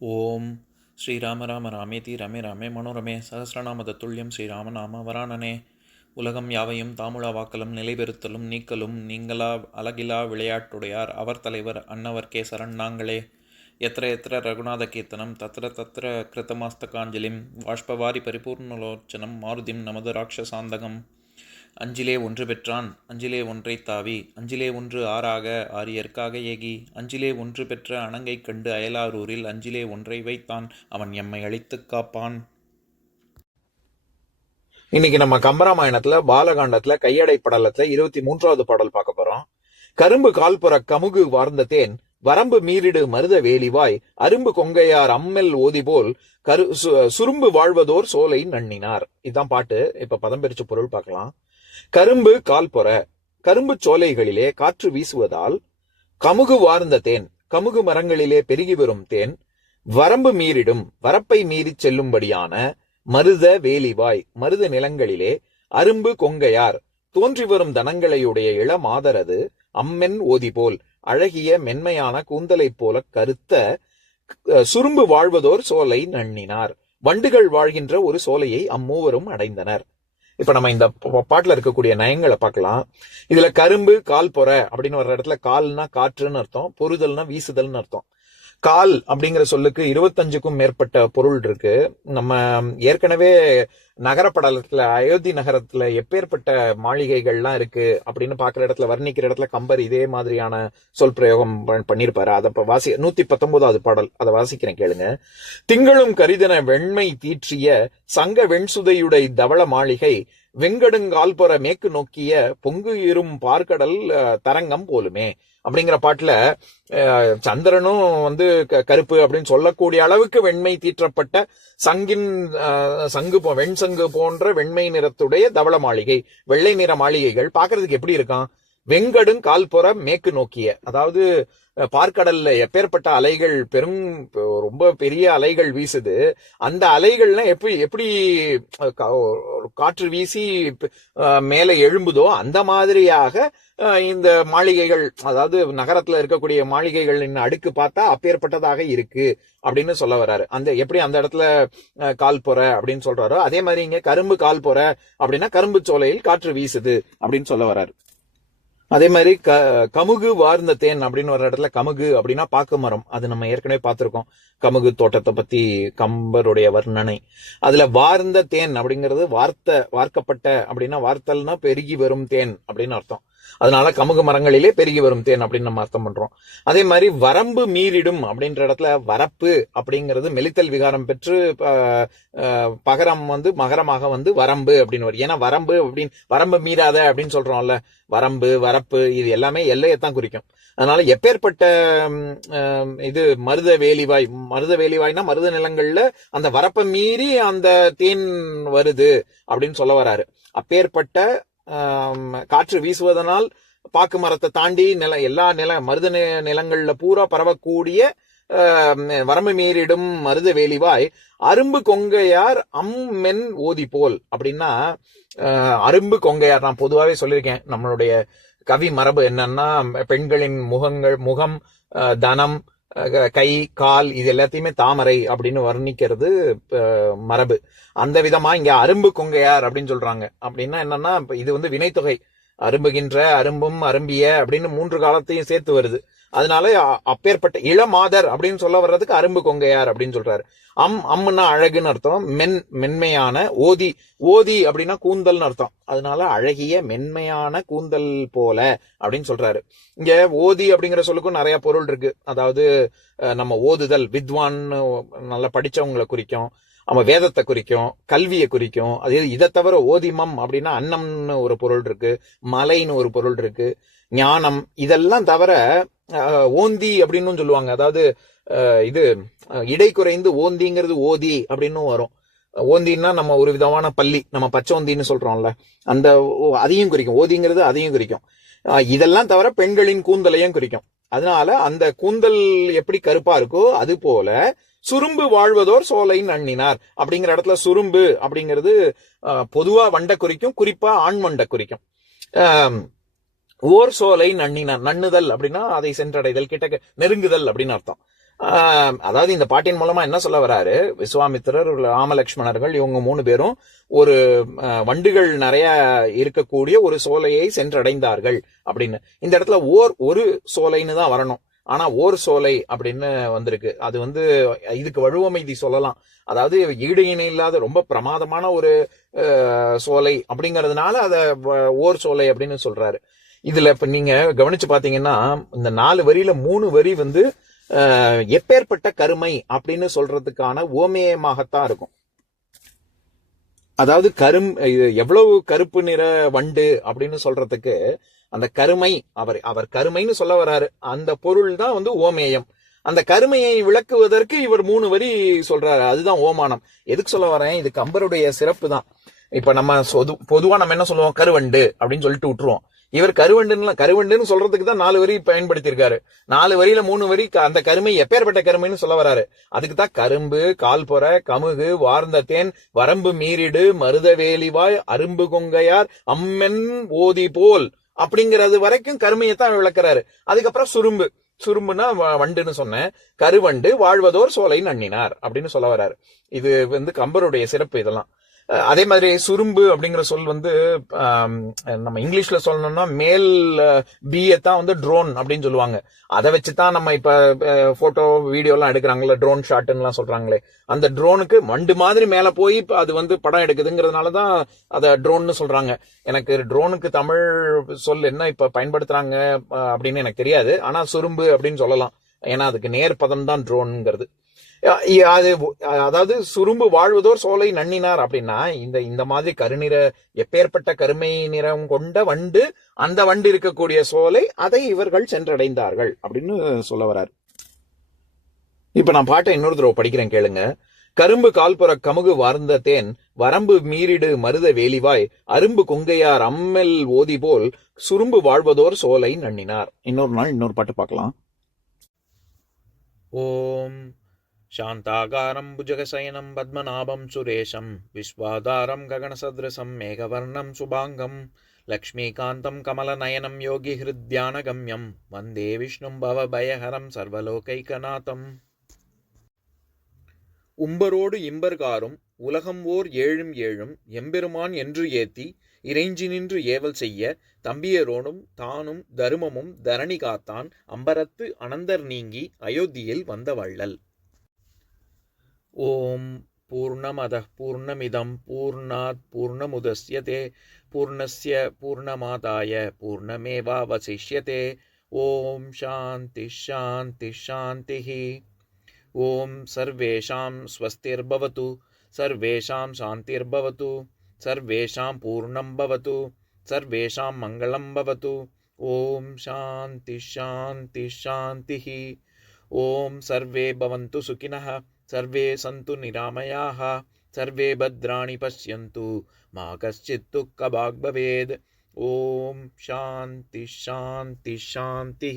ஓம் ஸ்ரீராம ராம ராமேதி ரமே ராமே மனோரமே சகசிரநாம தத்துல்யம் ஸ்ரீராம நாம வராணனே. உலகம் யாவையும் தாமுழா வாக்கலும் நிலைபெறுத்தலும் நீக்கலும் நீங்களா அழகிலா விளையாட்டுடையார் அவர் தலைவர் அன்னவர் கேசரன் நாங்களே. எத்திர எத்திர ரகுநாத கீர்த்தனம் தத்திர தத்திர கிருத்தமாஸ்தகாஞ்சலிம் வாஷ்பவாரி பரிபூர்ணலோச்சனம் மாருதிம் நமது ராட்சசாந்தகம். அஞ்சிலே ஒன்று பெற்றான் அஞ்சிலே ஒன்றை தாவி அஞ்சிலே ஒன்று ஆறாக ஆரியர்க்காக ஏகி அஞ்சிலே ஒன்று பெற்ற அணங்கை கண்டு அயலாரூரில் அஞ்சிலே ஒன்றை வைத்தான் அவன் எம்மை அழித்துக் காப்பான். இன்னைக்கு நம்ம கம்பராமாயணத்துல பாலகாண்டத்துல கையடை படலத்துல 23வது பாடல் பார்க்க போறோம். கரும்பு கால்புற கமுகு வார்ந்த தேன் வரம்பு மீறிடு மருத வேலிவாய் அரும்பு கொங்கையார் அம்மெல் ஓதி போல் சுரும்பு வாழ்வதோர் சோலை நண்ணினார். இதுதான் பாட்டு. இப்ப பதம் பிரிச்சு பொருள் பார்க்கலாம். கரும்பு கால்புற கரும்பு சோலைகளிலே காற்று வீசுவதால் கமுகு வார்ந்த தேன் கமுகு மரங்களிலே பெருகி வரும் தேன் வரம்பு மீறிடும் வரப்பை மீறி செல்லும்படியான மருத வேலிவாய் மருத நிலங்களிலே அரும்பு கொங்கையார் தோன்றி வரும் தனங்களையுடைய இளமாதரது அம்மென் ஓதி போல் அழகிய மென்மையான கூந்தலைப் போல கருத்த சுரும்பு வாழ்வதோர் சோலை நண்ணினார். வண்டுகள் வாழ்கின்ற ஒரு சோலையை அம்மூவரும் அடைந்தனர். இப்ப நம்ம இந்த பாட்டுல இருக்கக்கூடிய நயங்களை பார்க்கலாம். இதுல கரும்பு கால் பொற அப்படின்னு வர்ற இடத்துல கால்னா காற்றுன்னு அர்த்தம், பொறுதல்னா வீசுதல்னு அர்த்தம். கால் அப்படிங்கிற சொல்லுக்கு 25க்கும் மேற்பட்ட பொருள் இருக்கு. நம்ம ஏற்கனவே நகரப்படலத்துல அயோத்தி நகரத்துல எப்பேற்பட்ட மாளிகைகள்லாம் இருக்கு அப்படின்னு பாக்குற இடத்துல வர்ணிக்கிற இடத்துல கம்பர் இதே மாதிரியான சொல் பிரயோகம் பண்ணிருப்பாரு. அதை வாசி 119வது பாடல், அதை வாசிக்கிறேன் கேளுங்க. திங்களும் கரிதன வெண்மை தீற்றிய சங்க வெண்சுதையுடை தவள மாளிகை வெங்கடுங்கால்புற மேற்கு நோக்கிய பொங்கு இரும் பார்க்கடல் தரங்கம் போலுமே அப்படிங்கிற பாட்டுல சந்திரனும் கருப்பு அப்படின்னு சொல்லக்கூடிய அளவுக்கு வெண்மை தீற்றப்பட்ட வெண்சங்கு போன்ற வெண்மை நிறத்துடைய தவள மாளிகை, வெள்ளை நிற மாளிகைகள் பாக்குறதுக்கு எப்படி இருக்கான்? வெங்கடும் கால்புற மேற்கு நோக்கிய, அதாவது பார்க்கடல்ல எப்பேற்பட்ட அலைகள் ரொம்ப பெரிய அலைகள் வீசுது. அந்த அலைகள்லாம் எப்படி காற்று வீசி மேல எழும்புதோ அந்த மாதிரியாக இந்த மாளிகைகள், அதாவது நகரத்துல இருக்கக்கூடிய மாளிகைகளின் அடுக்கு பார்த்தா அப்பேற்பட்டதாக இருக்கு அப்படின்னு சொல்ல வர்றாரு. எப்படி அந்த இடத்துல கால் பொற அப்படின்னு சொல்றாரோ அதே மாதிரி இங்க கரும்பு கால் பொற அப்படின்னா கரும்பு சோலையில் காற்று வீசுது அப்படின்னு சொல்ல வர்றாரு. அதே மாதிரி கமுகு வார்ந்த தேன் அப்படின்னு வர்ற இடத்துல கமுகு அப்படின்னா பாக்கு மரம், அது நம்ம ஏற்கனவே பார்த்திருக்கோம். கமுகு தோட்டத்தை பத்தி கம்பருடைய வர்ணனை. அதுல வார்ந்த தேன் அப்படிங்கிறது வார்க்கப்பட்ட அப்படின்னா வார்த்தல்னா பெருகி வரும் தேன் அப்படின்னு அர்த்தம். அதனால கமுகு மரங்களிலே பெருகி வரும் தேன் அப்படின்னு நம்ம அர்த்தம் பண்றோம். அதே மாதிரி வரம்பு மீறிடும் அப்படின்ற இடத்துல வரப்பு அப்படிங்கிறது மெலித்தல் விகாரம் பெற்று பகரம் மகரமாக வரம்பு அப்படின்னு வரும். ஏன்னா வரம்பு அப்படின்னு வரம்பு மீறாத அப்படின்னு சொல்றோம்ல, வரம்பு வரப்பு இது எல்லாமே எல்லையத்தான் குறிக்கும். அதனால எப்பேற்பட்ட இது மருத வேலிவாய்னா மருத நிலங்கள்ல அந்த வரப்பை மீறி அந்த தேன் வருது அப்படின்னு சொல்ல வராரு. அப்பேற்பட்ட காற்று வீசுவதனால் பாக்கு மரத்தை தாண்டி எல்லா மருத நிலங்கள்ல பூரா பரவக்கூடிய வரம்பு மீறிடும் மருத வேலிவாய் அரும்பு கொங்கையார் அம்மென் ஓதி போல் அப்படின்னா அரும்பு கொங்கையார் நான் பொதுவாகவே சொல்லியிருக்கேன். நம்மளுடைய கவி மரபு என்னன்னா பெண்களின் முகம் தனம் கை கால் இது எல்லாத்தையுமே தாமரை அப்படின்னு வர்ணிக்கிறது மரபு. அந்த விதமா இங்க அரும்பு கொங்கையார் அப்படின்னு சொல்றாங்க. அப்படின்னா என்னன்னா இது வினைத்தொகை, அரும்புகின்ற அரும்பும் அரும்பிய அப்படின்னு 3 காலத்தையும் சேர்த்து வருது. அதனால அப்பேற்பட்ட இளமாதர் அப்படின்னு சொல்ல வர்றதுக்கு அரும்பு கொங்கையார் அப்படின்னு சொல்றாரு. அம்னா அழகுன்னு அர்த்தம், மென்மையான, ஓதி அப்படின்னா கூந்தல்னு அர்த்தம். அதனால அழகிய மென்மையான கூந்தல் போல அப்படின்னு சொல்றாரு. இங்க ஓதி அப்படிங்கிற சொல்லுக்கும் நிறைய பொருள் இருக்கு. அதாவது நம்ம ஓதுதல், வித்வான் நல்லா படிச்சவங்களை குறிக்கும், நம்ம வேதத்தை குறிக்கும், கல்வியை குறிக்கும். அது இதை தவிர ஓதிமம் அப்படின்னா அன்னம்னு ஒரு பொருள் இருக்கு, மலைன்னு ஒரு பொருள் இருக்கு, ஞானம். இதெல்லாம் தவிர ஓந்தி அப்படின்னு சொல்லுவாங்க. அதாவது இது இடை குறைந்து ஓந்திங்கிறது ஓதி அப்படின்னு வரும். ஓந்தின்னா நம்ம ஒரு விதமான பள்ளி, நம்ம பச்சோந்தின்னு சொல்றோம்ல, அந்த அதையும் குறிக்கும். ஓதிங்கிறது அதையும் குறிக்கும். இதெல்லாம் தவிர பெண்களின் கூந்தலையும் குறிக்கும். அதனால அந்த கூந்தல் எப்படி கருப்பா இருக்கோ அது போல சுரும்பு வாழ்வதோர் சோலை நண்ணினார் அப்படிங்கிற இடத்துல சுரும்பு அப்படிங்கிறது பொதுவா வண்டை குறிக்கும், குறிப்பா ஆண் வண்டை குறிக்கும். ஓர் சோலை நண்ணினார், நண்ணுதல் அப்படின்னா அதை சென்றடைதல், கிட்ட நெருங்குதல் அப்படின்னு அர்த்தம். அதாவது இந்த பாட்டின் மூலமா என்ன சொல்ல வராரு, விஸ்வாமித்திரர், ராமலட்சுமணர்கள் இவங்க 3 பேரும் ஒரு வண்டுகள் நிறைய இருக்கக்கூடிய ஒரு சோலையை சென்றடைந்தார்கள் அப்படின்னு. இந்த இடத்துல ஒரு சோலைன்னு தான் வரணும், ஆனா ஓர் சோலை அப்படின்னு வந்திருக்கு. அது இதுக்கு வழுவமைதி சொல்லலாம். அதாவது ஈடு இணை இல்லாத ரொம்ப பிரமாதமான ஒரு சோலை அப்படிங்கறதுனால அத ஓர் சோலை அப்படின்னு சொல்றாரு. இதுல இப்ப நீங்க கவனிச்சு பாத்தீங்கன்னா இந்த 4 வரியில 3 வரி எப்பேற்பட்ட கருமை அப்படின்னு சொல்றதுக்கான உவமேயமாகத்தான் இருக்கும். அதாவது எவ்வளவு கருப்பு நிற வண்டு அப்படின்னு சொல்றதுக்கு அந்த கருமை, அவர் கருமைன்னு சொல்ல வராரு, அந்த பொருள் தான் ஓமேயம். அந்த கருமையை விளக்குவதற்கு இவர் 3 வரி சொல்றாரு, அதுதான் ஓமானம். எதுக்கு சொல்ல வரேன், இது கம்பருடைய சிறப்பு தான். இப்ப நம்ம பொதுவா நம்ம என்ன சொல்லுவோம், கருவண்டு அப்படின்னு சொல்லிட்டு விட்டுருவோம். இவர் கருவண்டுன்னு சொல்றதுக்கு தான் 4 வரி பயன்படுத்தியிருக்காரு. 4 வரியில 3 வரி அந்த கருமை எப்பேற்பட்ட கருமைன்னு சொல்ல வராரு. அதுக்கு தான் கரும்பு, கால்பொற, கமுகு, வார்ந்த தேன், வரம்பு மீறிடு, மருத வேலிவாய், அரும்பு கொங்கையார், அம்மென் ஓதி போல் அப்படிங்கிறது வரைக்கும் கருமையத்தான் விளக்குறாரு. அதுக்கப்புறம் சுரும்புனா வண்டுன்னு சொன்னேன், கருவண்டு வாழ்வதோர் சோலை நன்னினார் அப்படின்னு சொல்ல வராரு. இது கம்பருடைய சிறப்பு. இதெல்லாம் அதே மாதிரி சுரும்பு அப்படிங்கிற சொல் நம்ம இங்கிலீஷ்ல சொல்லணும்னா மேல் பியத்தான் ட்ரோன் அப்படின்னு சொல்லுவாங்க. அதை வச்சுதான் நம்ம இப்ப போட்டோ வீடியோ எல்லாம் எடுக்கிறாங்கல்ல, ட்ரோன் ஷாட்லாம் சொல்றாங்களே, அந்த ட்ரோனுக்கு வண்டு மாதிரி மேல போய் அது படம் எடுக்குதுங்கிறதுனாலதான் அத ட்ரோன்னு சொல்றாங்க. எனக்கு ட்ரோனுக்கு தமிழ் சொல் என்ன இப்ப பயன்படுத்துறாங்க அப்படின்னு எனக்கு தெரியாது. ஆனா சுரும்பு அப்படின்னு சொல்லலாம், ஏன்னா அதுக்கு நேர் பதம் தான் ட்ரோன்ங்கிறது. அதாவது சுரும்பு வாழ்வதோர் சோலை நன்னினார் அப்படின்னா இந்த மாதிரி கருநிற எப்பேற்பட்ட கருமை நிறம் கொண்ட வண்டு, அந்த வண்டு இருக்கக்கூடிய சோலை, அதை இவர்கள் சென்றடைந்தார்கள் அப்படின்னு சொல்ல வரார். இப்ப நான் பாட்டை இன்னொரு தடவை படிக்கிறேன், கேளுங்க. கரும்பு கால்புற கமுகு வார்ந்த தேன், வரம்பு மீறிடு மருத வேலிவாய், அரும்பு கொங்கையார் அம்மெல் ஓதி போல், சுரும்பு வாழ்வதோர் சோலை நன்னினார். இன்னொரு நாள் இன்னொரு பாட்டு பார்க்கலாம். ஓம் शान्ताकारं भुजगशयनं पद्मनाभं सुरेशं विश्वाधारं गगनसदृशं मेघवर्णं शुभाङ्गं लक्ष्मीकान्तं कमलनयनं योगिहृद्यानगम्यं वन्दे विष्णुं भवभयहरं सर्वलोकैकनाथम्. உம்பரோடு இம்பர்காரும் உலகம் ஓர் ஏழும் ஏழும் எம்பெருமான் என்று ஏத்தி இறைஞ்சி நின்று ஏவல் செய்ய தம்பியரோடும் தானும் தருமமும் தரணி காத்தான் அம்பரத்து அனந்தர் நீங்கி அயோத்தியில் வந்த வள்ளல். ஓம் பூர்ணமதः பூர்ணமிதம் பூர்ணாத் பூர்ணமுதஸ்யதே பூர்ணஸ்ய பூர்ணமாதாய பூர்ணமேவாவசிஷ்யதே. ஓம் சாந்தி சாந்தி சாந்திஹி. ஓம் சர்வேஷாம் ஸ்வஸ்திர்பவது, சர்வேஷாம் சாந்திர்பவது, சர்வேஷாம் பூர்ணம் பவது, சர்வேஷாம் மங்களம் பவது. ஓம் சாந்தி சாந்தி சாந்திஹி. ஓம் சர்வே பவந்து சுகினः, सर्वे सन्तु निरामयाः, सर्वे भद्राणि पश्यन्तु, मा कश्चित् दुःखभाग् भवेत्. ओम शांति शांति शांति।